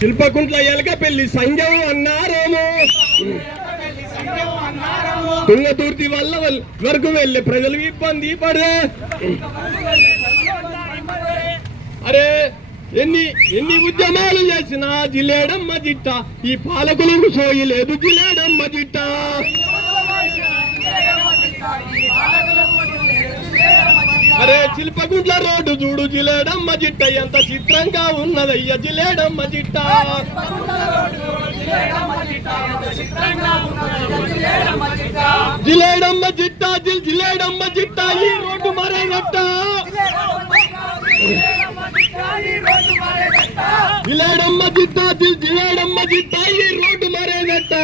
శిల్పకుంట్ల ఎలక పెళ్ళి సంజం అన్నారేమో. తుంగతూర్తి వల్ల వల్- వరకు వెళ్ళే ప్రజలు ఇబ్బంది పడే. అరే ఎన్ని ఎన్ని ఉద్యమాలు చేసినా జిలేడమ్మ జిట్ట ఈ పాలకులకు సోయి లేదు జిలేడమ్మ జిట్ట. శిల్పగుండ్ల రోడ్డు చూడు జిలేడమ్మ జిట్ట ఎంత చిత్రంగా ఉన్నదయ్య జిలేడమ్మ జిట్ట. జిలేడమ్మ జిట్ట జిలేడమ్మ జిట్ట ఈ రోడ్డు మరేనట్ట? జిలేడమ్మ జిట్ట జిలేడమ్మ జిట్ట ఈ రోడ్డు మరేనట్ట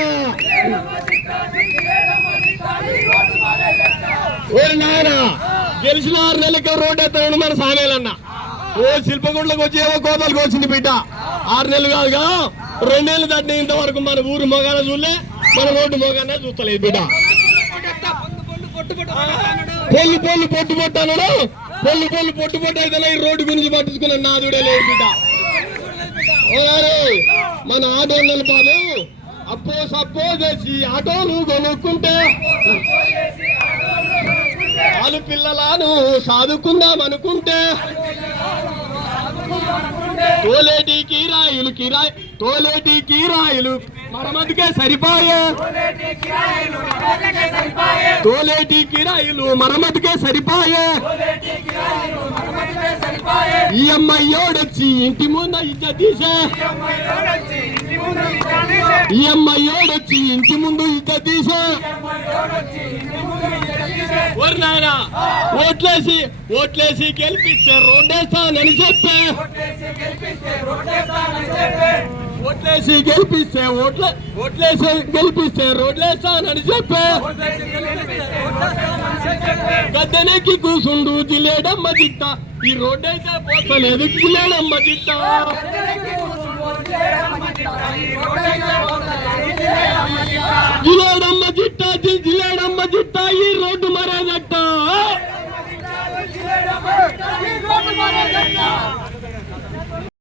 ఓరి నాయన గెలిచిన ఆరు నెలలకి రోడ్డు ఎత్తాడు మన సామేలన్న. ఓ శిల్పగుండ్లకు వచ్చి ఏవో కోతలు కోసింది బిడ్డ. ఆరు నెలలు కాదుగా రెండేళ్ళు దాటిన ఇంతవరకు మన ఊరు మొగాన చూడలే మన రోడ్డు మొగానే చూస్తలేదు బిడ్డ. పొల్లు పొల్లు పొట్టు పొట్టు అన్నాడు. పొల్లు పొల్లు పొట్టు పొట్టు అయితే ఈ రోడ్డు గురించి పట్టించుకున్న నాదుడే లేదు బిడ్డ. ఓ మన ఆటో బాబు అప్పో సప్పో చేసి ఆటోలు కొనుక్కుంటే పాలు పిల్లలను సాదుకుందాం అనుకుంటే. తోలేటి కిరాయిలు కిరాయి తోలేటి కిరాయిలు మరమతికే సరిపోయే. తోలేటి కిరాయిలు మరమతికే సరిపోయే. ఈ అమ్మాయోడొచ్చి ఇంటి ముందు ఇచ్చ తీసే. ఈ అమ్మాయోడొచ్చి ఇంటి ముందు ఇచ్చ తీసే. నాయన ఓట్లేసి ఓట్లేసి గెలిపిస్తే రోడ్డేస్తానని చెప్పే. ఓట్లేసి గెలిపిస్తే ఓట్ల ఓట్లేసి గెలిపిస్తే రోడ్లేస్తానని చెప్పే. గద్దెనెక్కి కూసుండు జిల్లేడమ్మ చిత్త ఈ రోడ్డైతే పోతలేదు జిల్లేడమ్మ చిత్త